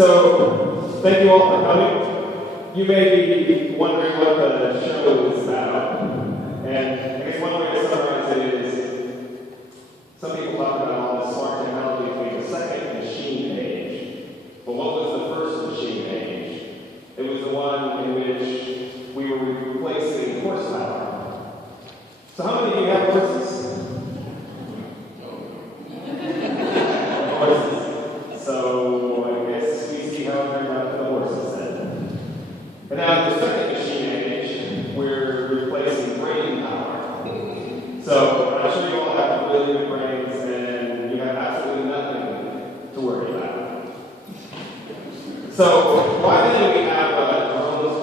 So, thank you all for coming. You may be wondering what the show is about. And I guess one way to summarize it is, some people talk about all the smart technology between the second machine age. But what was the first machine age? It was the one in which we were replacing horsepower. So how many of you have horses? Horses. So I guess we see how it turned out for the horses then. And now in the second machine age, we're replacing brain power. So I'm sure you all have really good brains and you have absolutely nothing to worry about. So why then do we have those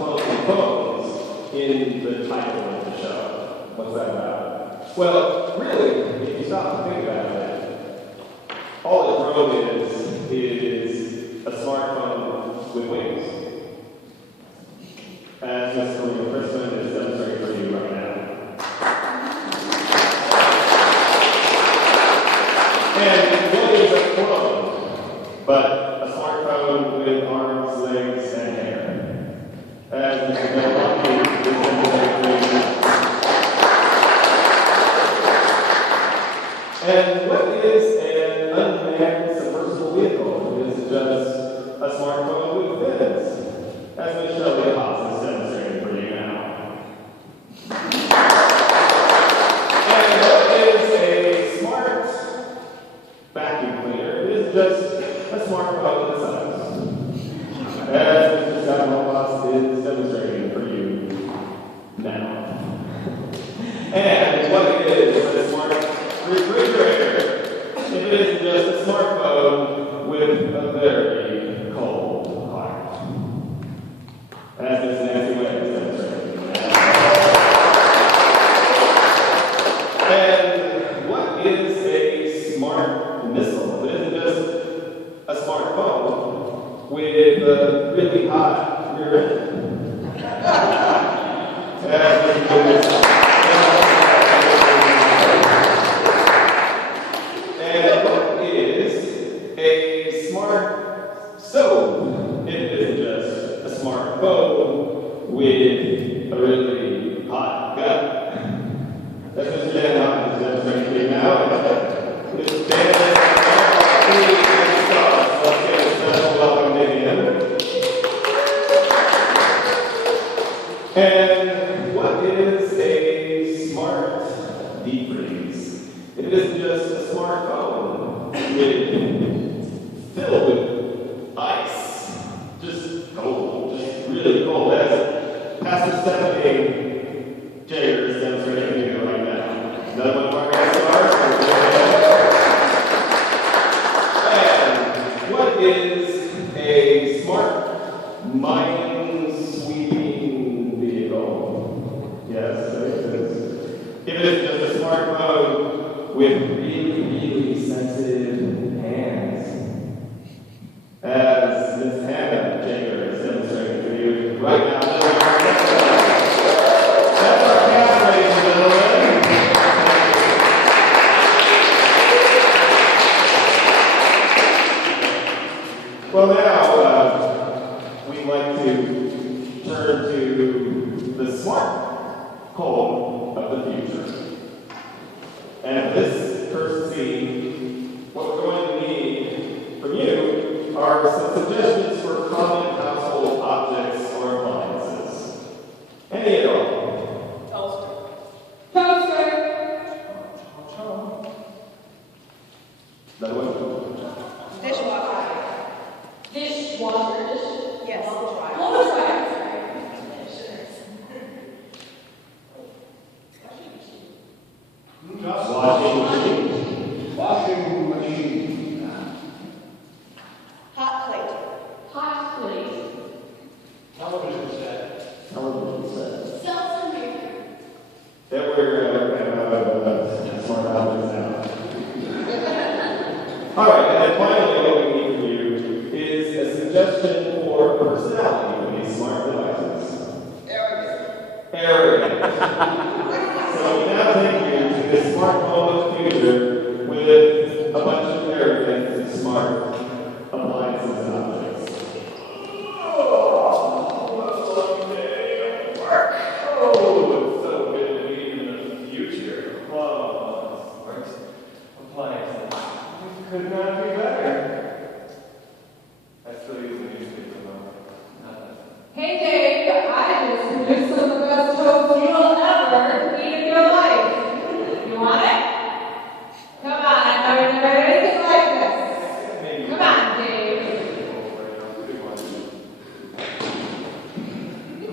phones in the title of the show? What's that about? Well, really, if you stop and think about it, all a drone is a smartphone with wings. As Mr. Prescient is demonstrating for you right now. And what is a clone but a smartphone with arms, legs, and hair? As Mr. Belmonte is demonstrating for you. And what is an unmanned submersible vehicle? It is just a smartphone with fins, as Michelle Lehoff is demonstrating for you now. And what is a smart vacuum cleaner? It is just a smartphone with size, as Mr. Scott Lehoff is demonstrating for you now. And what is a smart refrigerator? It is just a smartphone with a very cold heart. As Ms. Nancy Webb is demonstrating. And what is a smart missile? It isn't just a smartphone with a really hot rear end. As Ms. And what is a smart stove? It isn't just a smart phone with a really hot gun. That's Mr. Dan Hopkins is demonstrating to you now. Mr. Dan, let's give a special welcome to him. And what is a smart deep freeze? It isn't just a smartphone filled with ice. Just cold, just really cold. As Pastor Stephanie Jager is demonstrating to you right now. Another one of our guys stars. And what is a smart mine sweeping vehicle? Yes, it is. It is just a smartphone with really, really sensitive hands. As Ms. Hannah Jager is demonstrating for you right now. That's our cast, ladies and gentlemen. Well, now we'd like to turn to the smart home of the future. And for this first scene, what we're going to need from you are some suggestions for common household objects or appliances. Any at all? Toaster. Another one? Dishwasher. Yes. Blow dryer. Washing machine. Hot plate. Television set. Seltzer maker. That we're smart objects now. All right, and then finally, what we need from you is a suggestion for personality with these smart devices. Arrogant. So we now take you to this smart home of the future with a bunch of arrogant, smart appliances and objects.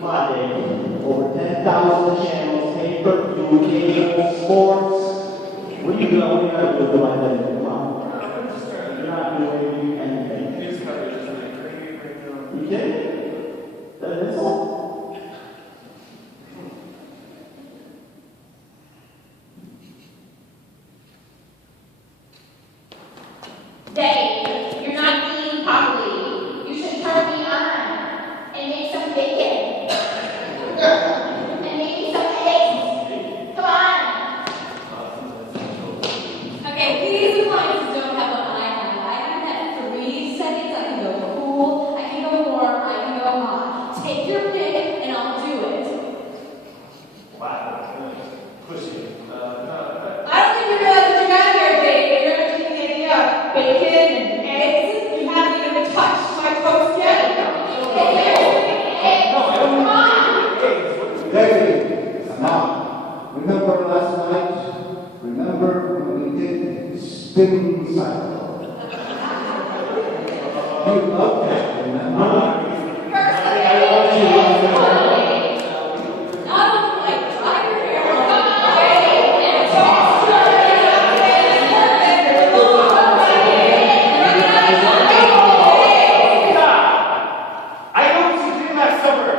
Come on, Dave. Over 10,000 channels, pay-per-view, cable, sports. What are you doing? What are you going to do like that? Come on. You're not doing anything. You kidding? That's all? Dave, you're not eating properly. You should turn me on and make some bacon. And maybe some eggs. Come on. Okay, these appliances don't have what I have. I have that 3 seconds. I can go cool, I can go warm, I can go hot. Take your pick and I'll do it. Wow. Pushing. I don't think you realize what you got here, Dave. You're actually getting up bacon and eggs. You haven't even touched my toast yet. Come on. David, now, remember last night? Remember when we did spinning cycle? You loved that, remember? Not only like dry your hair, and I know what you did last summer.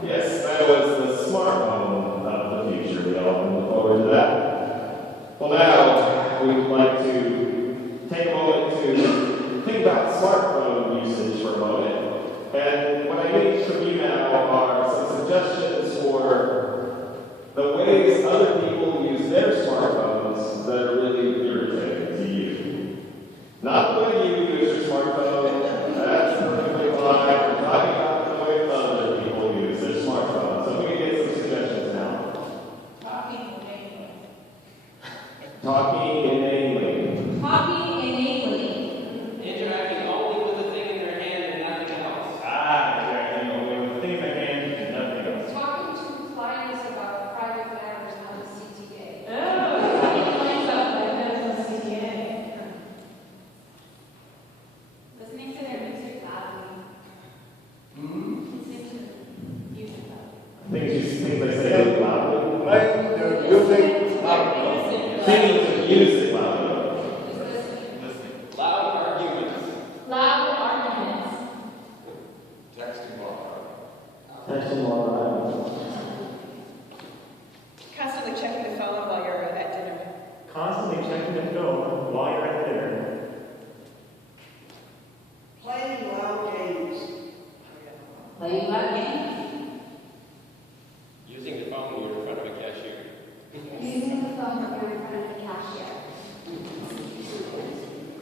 Yes, that was the smartphone of the future. We all can look forward to that. Well, now we would like to take a moment to think about smartphone usage for a moment. And what I need from you now are some suggestions for the ways other people use their smartphones that are really irritating to you. Not the way you use your smartphone, that's perfectly fine. We're talking about the way other people use their smartphones. So we can get some suggestions now. Talking inanely. Interacting only with the thing in their hand and nothing else. Exactly. With the thing in their hand and nothing else. Talking to clients about private matters on the CTA. listening to their music loudly. Listening to music loudly. Things they say loudly. Playing the music loudly. Singing to music loudly. Loud arguments. Loud arguments. Texting while Texting while driving. Constantly checking the phone while you're at dinner. Constantly checking the phone while you're at dinner. Playing loud games. Playing loud games. Using the phone when you're in front of a cashier. Using the phone when you're in front of the cashier.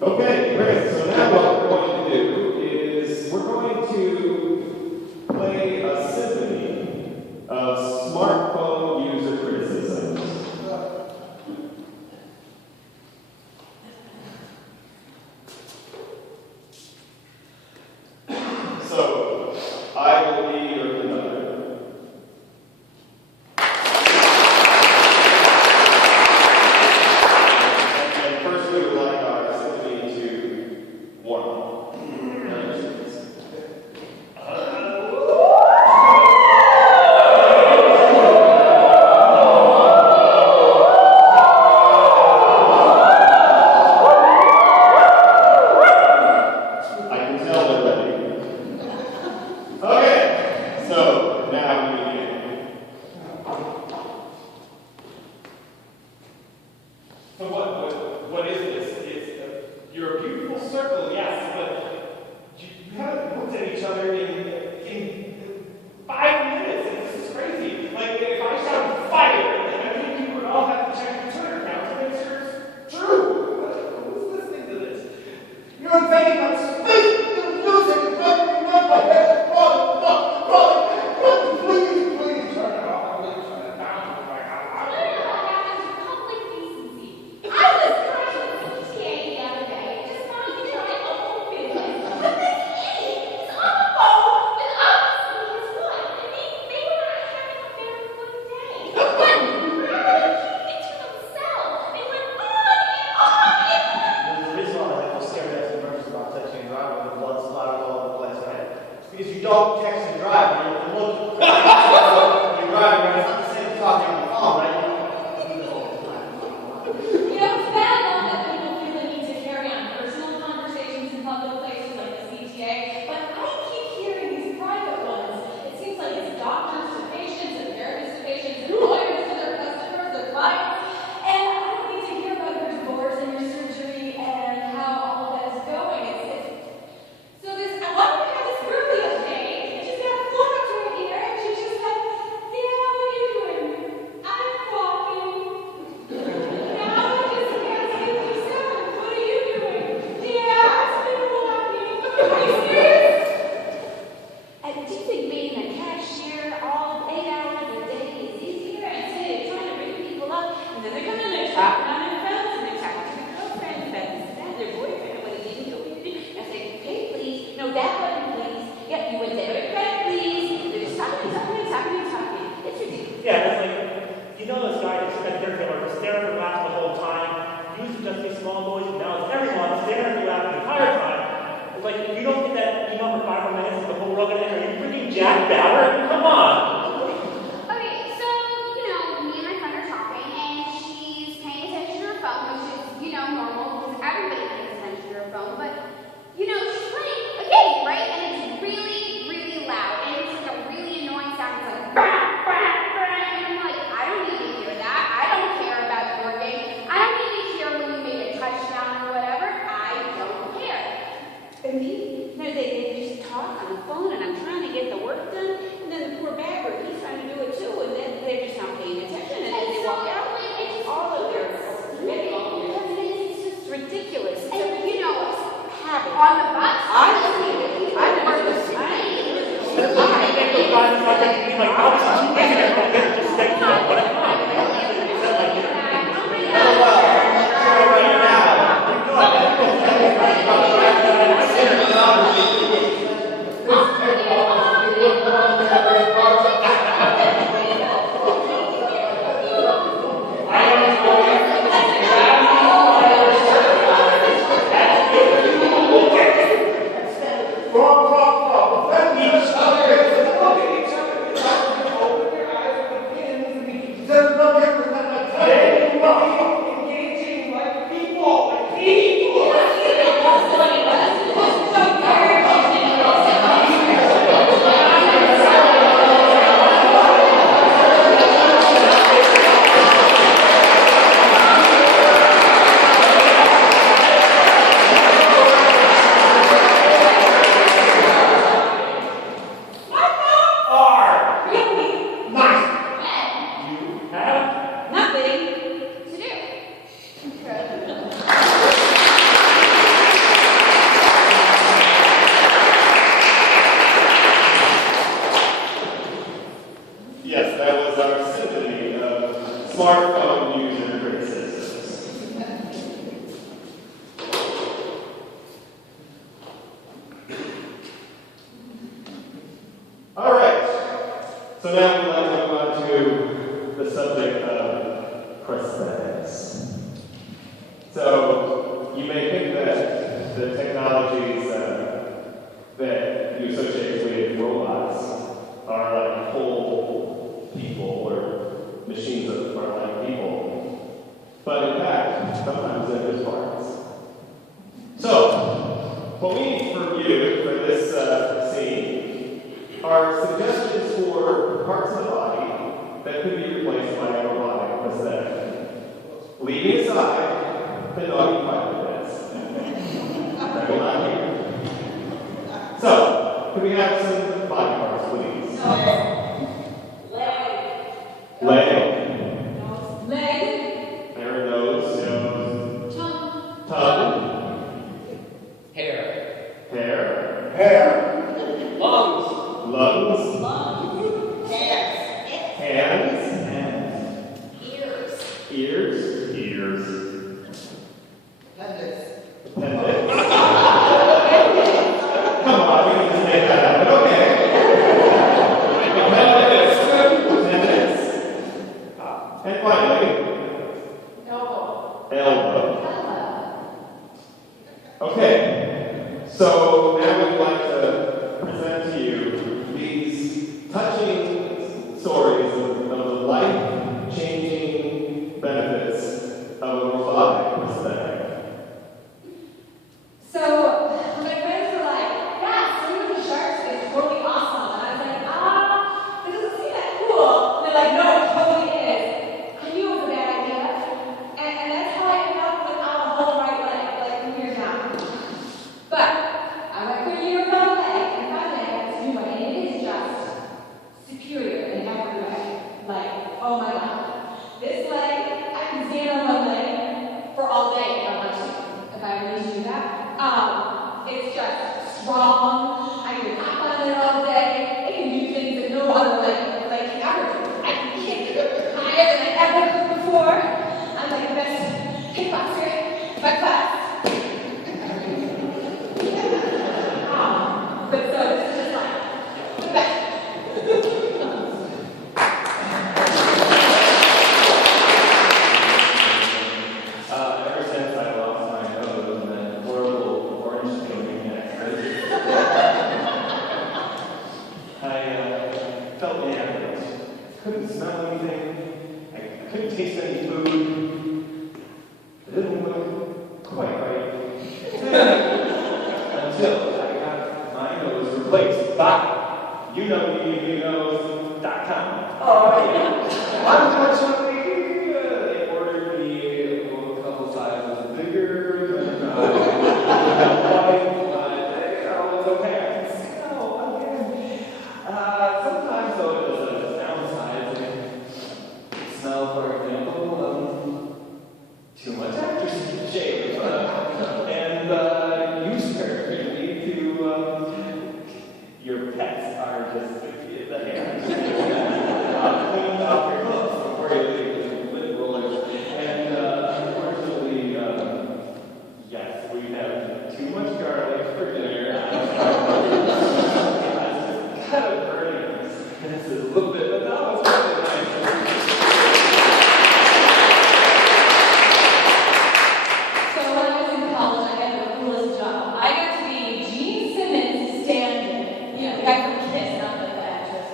Okay, great. So now what we're going to do is we're going to play a symphony of smartphone user criticisms. So I will be your conductor. And first we would like our symphony to don't text and drive. You have to look. You're driving, right? It's not the same as talking on the phone, right? You know, it's bad enough that people feel the need to carry on personal conversations in public places like the CTA, but I keep hearing these private ones. It seems like it's doctors to patients and therapists to patients and lawyers to their customers, their clients. And I don't need to hear about your divorce and your surgery and how all of that is going. So this, I wanted to have this girl the other day, and she's got a phone up to her ear, and she just said, "Yeah, what are you doing? I'm walking." Now it's 6:57. What are you doing? "Yeah, I've been walking." Are you serious? And do you think being a cashier all 8 hours a day is easier? I say you're trying to bring people up, and then they're coming and they're talking on their phones, and they're talking to their girlfriend about this and that, their boyfriend, what he didn't do. And I say, "Hey, please, no, that button, please. Yep, you went to every credit, please." They're just talking. It's ridiculous. Yeah, it's like, you know those guys that sit there and are staring at the lap the whole time? Used to just be small boys, and now it's everyone staring at the lap the entire time. It's like, if you don't get that email for 5 more minutes, the whole world gonna enter. Are you freaking Jack Bauer? Come on! Okay, so, me and my friend are talking, and she's paying attention to her phone, which is, normal, because everybody pays attention to her phone, but, she's playing a game, right? And it's really, really loud, and it's like a really annoying sound. It's like, "Bah, bah, bah," and I'm like, I don't need to hear that. I don't care about your game. I don't need to hear when you made a touchdown or whatever. I don't care. And they just talk on the phone, and I'm trying to get the work done, and then the poor bagger, he's trying to do it too, and then they're just not paying attention, and then they walk out, and all of their it's just ridiculous. And habit. On the bus, I never was I can't go find the project and be like, oh, this is too easy. I don't get it. Just take it. What I want. Yes, that was our symphony of smartphone user criticisms. All right, so now we'd like to move on to the subject of prosthetics. So you may think that the technologies that you associate with robots are like whole people or machines that are like people. But in fact, sometimes they're just parts. So, what we need for you for this scene are suggestions for parts of the body that could be replaced by a robotic prosthetic. Leaving aside the naughty private bits that will not hear. So, could we have some body parts, please? Leg. There, nose. Tongue. Hair. Lungs. Hands. Ears. Appendix. Come on, we can just make that up. Okay. Appendix. And finally, elbow. Okay. So now we'd like to present to you Ever since I lost my nose and that horrible orange feeling accident, I felt inadequate. Couldn't smell anything. I couldn't taste any food. It didn't look quite right. Until I got my nose replaced by YouKnowMeNewNose.com. Oh, yeah. Unfortunately, they ordered me a couple sizes bigger than I would have liked, but I was okay. So, again, sometimes though it is a downside. Smell, for example, too much aftershave. And usually your pets are just the hair. Clean off your clothes before you leave with lint rollers. And unfortunately, yes, we have too much garlic for dinner. It's kind of burning. This is a little bit, but no, it's really nice. So when I was in college, I got the coolest job. I got to be Gene Simmons' stand-in. You know, the guy from Kiss, not the actress.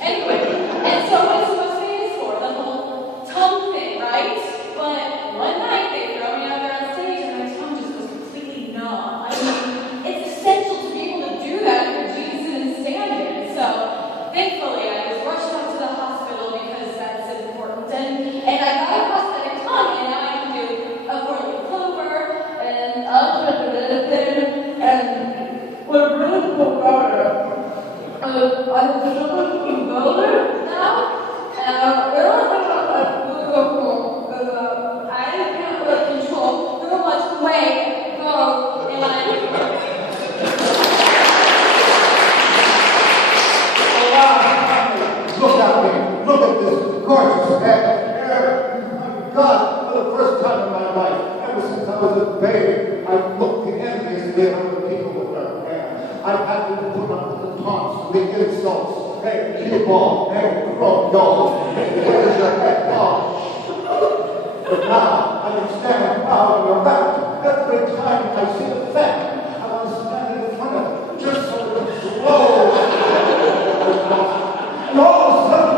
Anyway, and so what's he most famous for? The whole tongue thing, right? But one night they throw me out there on stage and my tongue just goes completely numb. I mean, it's essential to be able to do that if you're Gene Simmons' stand-in. So thankfully, I was rushed out to the hospital because that's important. And I got a prosthetic tongue, and now I can do a four-leaf clover and we're really cool better. I'm really cool better now. I can't really control how much weight goes in my Look at me. Look at this gorgeous head. My God, for the first time in my life, ever since I was a baby, I've looked enviously at other people with their hair. I've had to put up with the taunts, the insults. Hey, cue ball. Hey, crow dog. Hey, where's your head? Oh. But now, I can stand proud and erect. Every time I see a fan, I want to stand in front of it, just so it slow. And all of a sudden,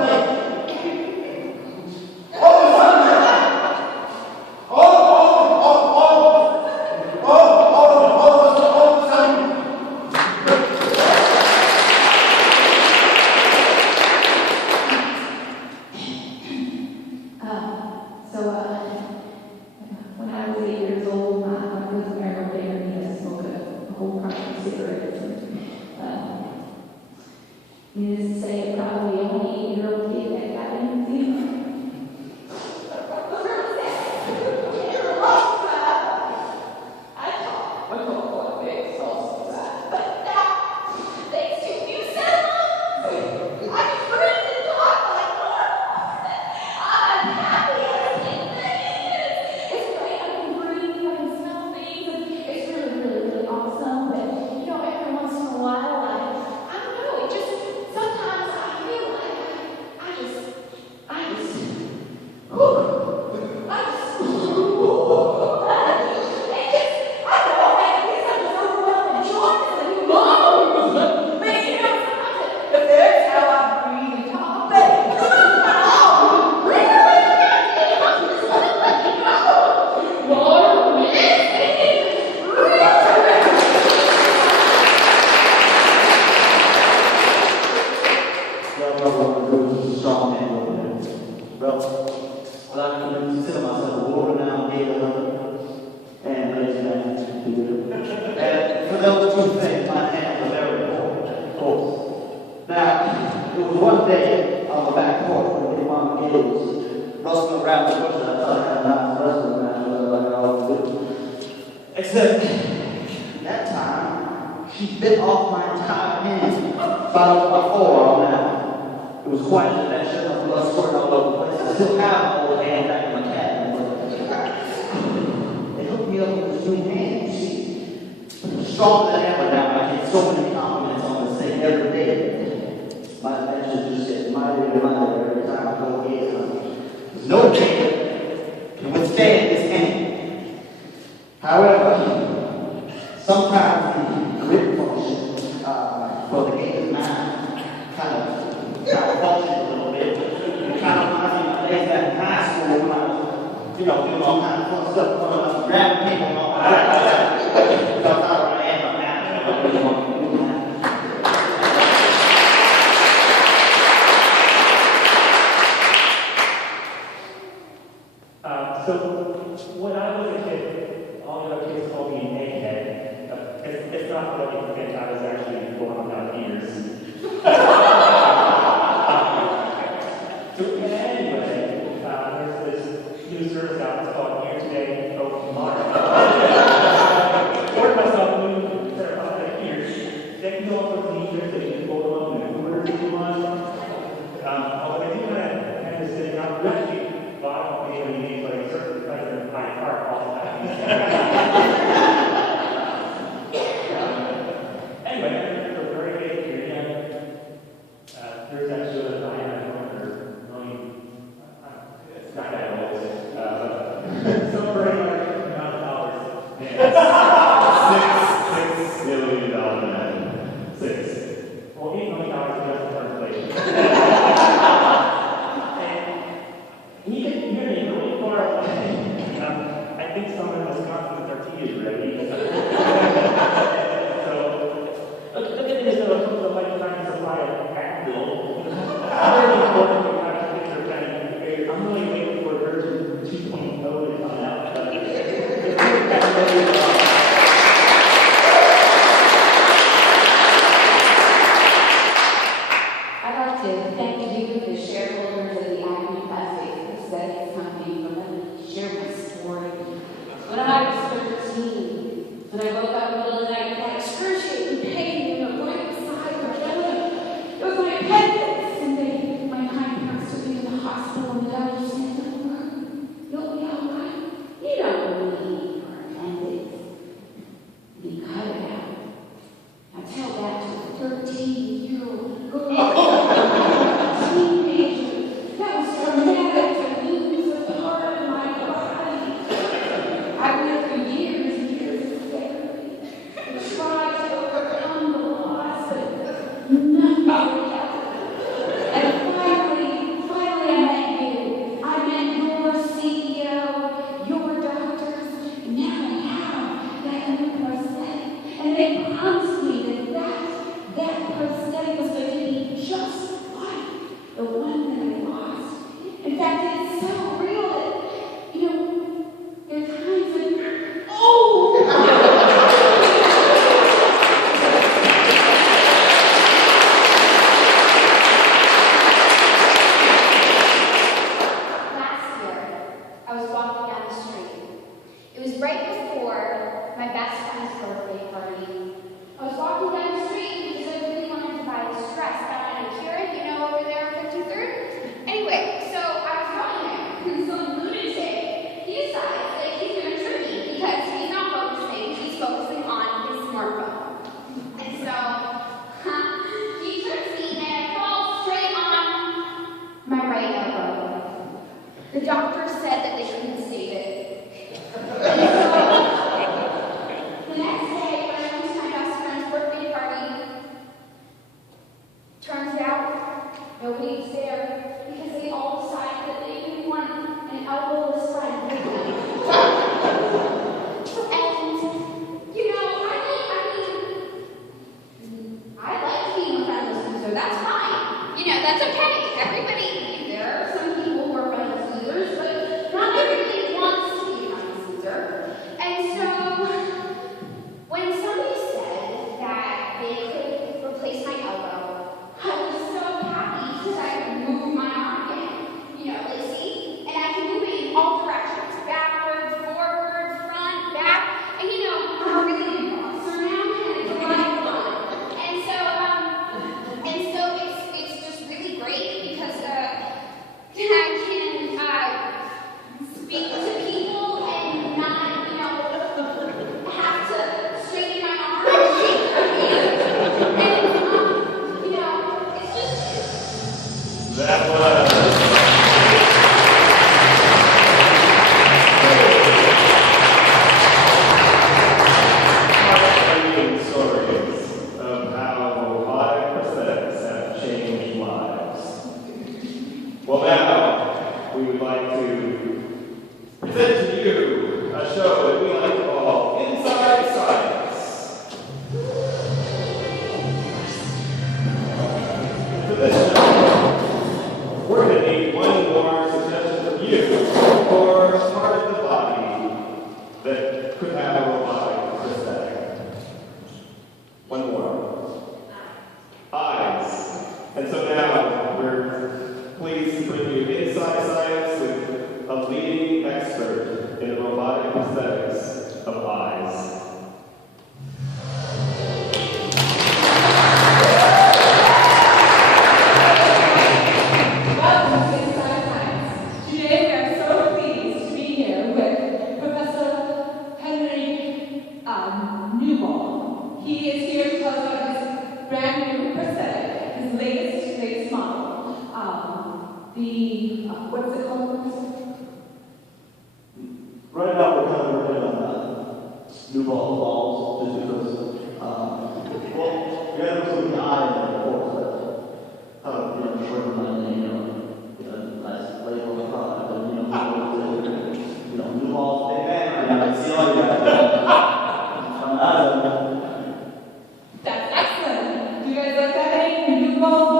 when I was 8 years old, my mother was married there and he had smoked a whole pack of cigarettes. Needless to say, probably only 8-year-old kid that got anything. Except, that time, she bit off my entire hand, followed my forearm now. It was quite an adventure, my blood squirting all over the place. I still have an old hand back in my cabinet. They hooked me up with this new hand, you see. Stronger than ever now, I get so many compliments on this thing every day. There's no game can withstand this enemy. However, sometimes the written function for the game mind kind of malfunctions a little bit. It kind of reminds me of days back in high school when I was, doing all kinds of fun stuff, grabbing people and all that. Because I thought I had my math. I really want to do that. So when I was a kid, all the other kids called me egghead. It's not that I think I was actually born without ears. So anyway, there's this new service out. It's called Here Today, Hope Tomorrow. Ordered myself a new set of prosthetic ears. They can go up with the ears. They can hold them in quarters if you want. Although I do have this thing not really. Well, I don't think any names, but I certainly play in my heart all the time. Anyway, for a very big period, there's actually a it's not that old. Some very large amount of dollars. $6 million man. 6. Well, $8 million just for inflation. Even really far away. I think someone in Wisconsin tortillas ready. So, look at this little lifetime supply of Advil. Very important to have a picture of that. I'm really waiting for version 2.0 to come out. I'd like to thank you, the shareholders of the Acme Plastics Aesthetics Company, for letting me share my story. When I was 13, when I woke up in the middle of the night with that excruciating pain in the right side of my belly, it was my appendix, and my kind parents took me to the hospital, and the doctor said, "Don't worry, you'll be all right. You don't need your appendix." And he cut it out. Now tell that to a 13-year-old girl. Teenager. That was traumatic to lose a part of my body. I went through years and years of therapy to try to overcome the loss, but nothing would help. And finally I met you. I met your CEO, your doctors, and now I have that new prosthetic. And they promised me that prosthetic was going to be just like the one that I lost. In fact, it's so real that, there are times when, Last year, I was walking down the street. It was right before my best friend's birthday party. I was walking down the street because I really wanted to buy this dress down in Akira, over there on 53rd. Anyway, so I was going there, and some lunatic, he decides that he's going to trip me because he's not focusing, he's focusing on his smartphone. And so, he trips me, and I fall straight on my right elbow. The doctor said that they couldn't save it. And so, the next day, when I went to my best friend's birthday party, turns out nobody was there because they all decided that they didn't want an elbowless friend. And, I like being a friendless loser. That's fine. That's okay. Everybody, there are some people who are friendless losers, but not everybody wants to be a friendless loser. And so, when somebody said that they could replace my elbow, I was so happy because I could move my arm again. Lacey, and I can move it in all directions. Backward, forward, front, back. And I'm a really big boxer now, and it's a lot of fun. And so it's just really great because we would like to present to you a show that we like to call Inside Science. For this show, we're going to need one more suggestion from you for a part of the body that could have a robotic prosthetic. One more. Eyes. And so now we're pleased to bring you Inside Science with a leading expert in the robotic prosthetics of eyes. Welcome to Inside Science. Today we are so pleased to be here with Professor Henry Newball. He is here to tell us about his brand new prosthetic, his latest model. What's it called? Right now, we're kind of working on new balls, just because, well, we had to put the eye in there, of course, but, short of my name, nice label of the product, but, new balls, big bang, see all you guys. That's excellent. Do you guys like that name? New balls,